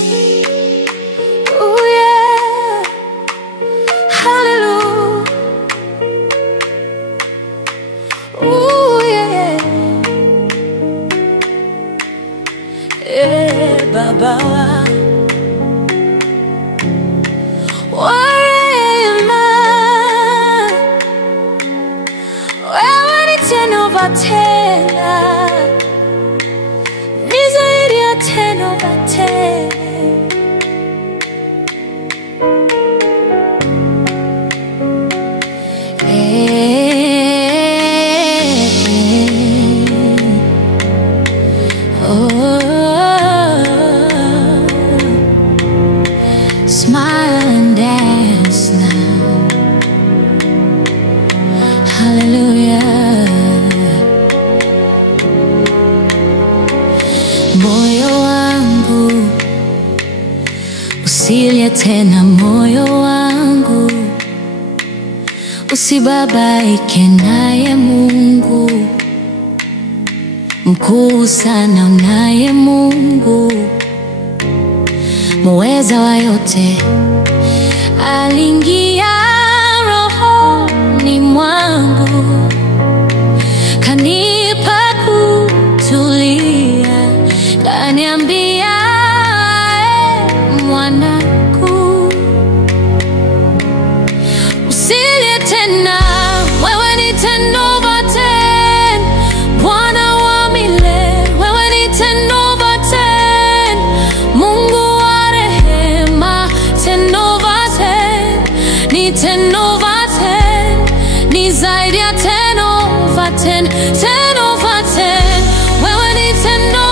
Ooh, yeah. Hallelujah. Ooh, yeah. Yeah, Baba. Warema, wewe ni tena tena, ni zaidi ya tena tena. Smile and dance now. Hallelujah. Moyo wangu usilie tena, moyo wangu usibabaike, naye Mungu mkuu sana, unaye Mungu muweza wa yote. Aliingia rohoni mwangu, kanipa kutulia, kaniambia mwanangu, usilie tena, wewe ni tena Bwana wa milele, wewe ni tena Mungu wa rehema, ni tena ni zaidi ya tena wewe ni tena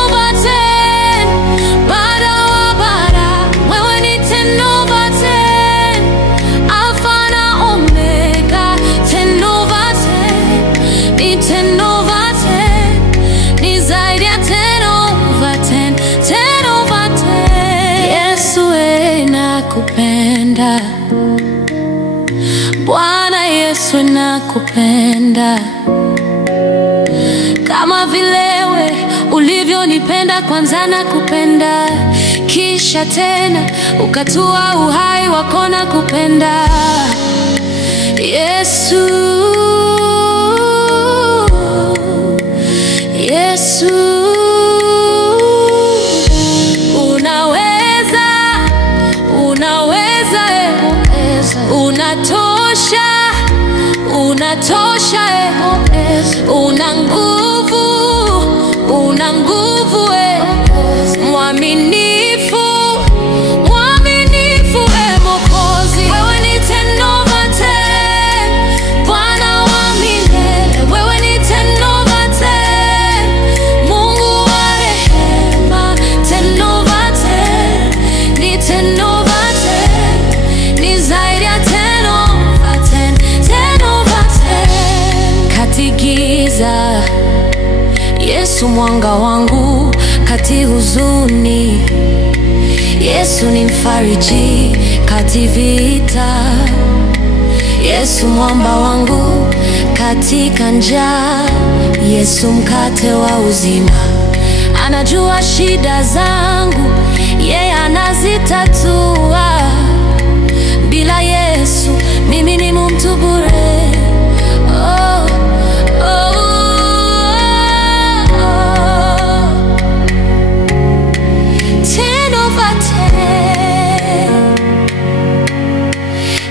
bara wa bara, wewe ni tena Alpha na Omega, ni tena ni zaidi ya tena Yesu nakupenda, Bwana Yesu nakupenda, kama vile we ulivyonipenda kwanza nakupenda, kisha tena ukatoa uhai wako nakupenda. Yesu, Yesu, unaweza, unatosha, una nguvu, mwaminifu, Mwokozi, wewe ni tena Bwana wa milele, wewe ni tena Mungu wa rehema, ni tena ni zaidi ya tena kati giza, Yesu mwanga wangu, kati huzuni, Yesu ni mfariji, kati vita, Yesu mwamba wangu, katika njaa, Yesu mkate wa uzima, anajua shida zangu, yeye anazitatua. Bila Yesu mimi ni mtu bure. Oh, oh, oh. Ten over ten.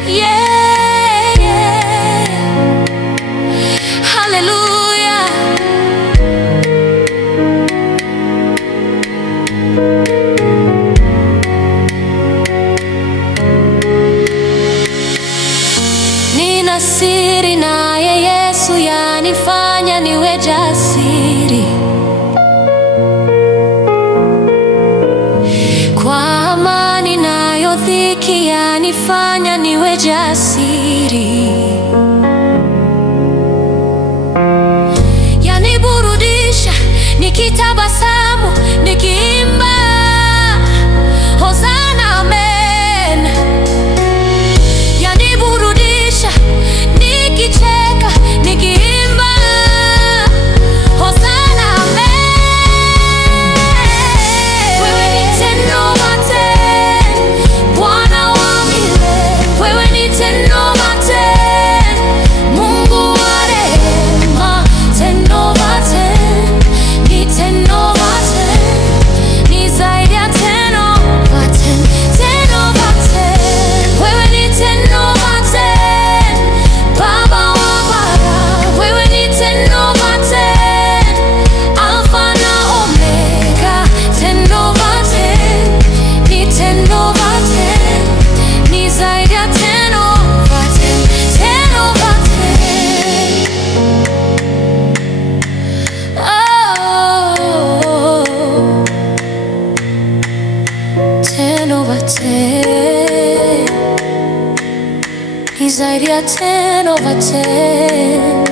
Yeah, yeah. Hallelujah. Nina siri naye Yesu, yanifanya niwe jasiri, kwa amani nayo dhiki, yanifanya niwe jasiri, yaniburudisha nikitabasamu, nikiimba Hosana amen, yaniburudisha nikicheka, nikiimba Hosana amen. Wewe ni tena 10. Ni zaidi ya 10 over 10.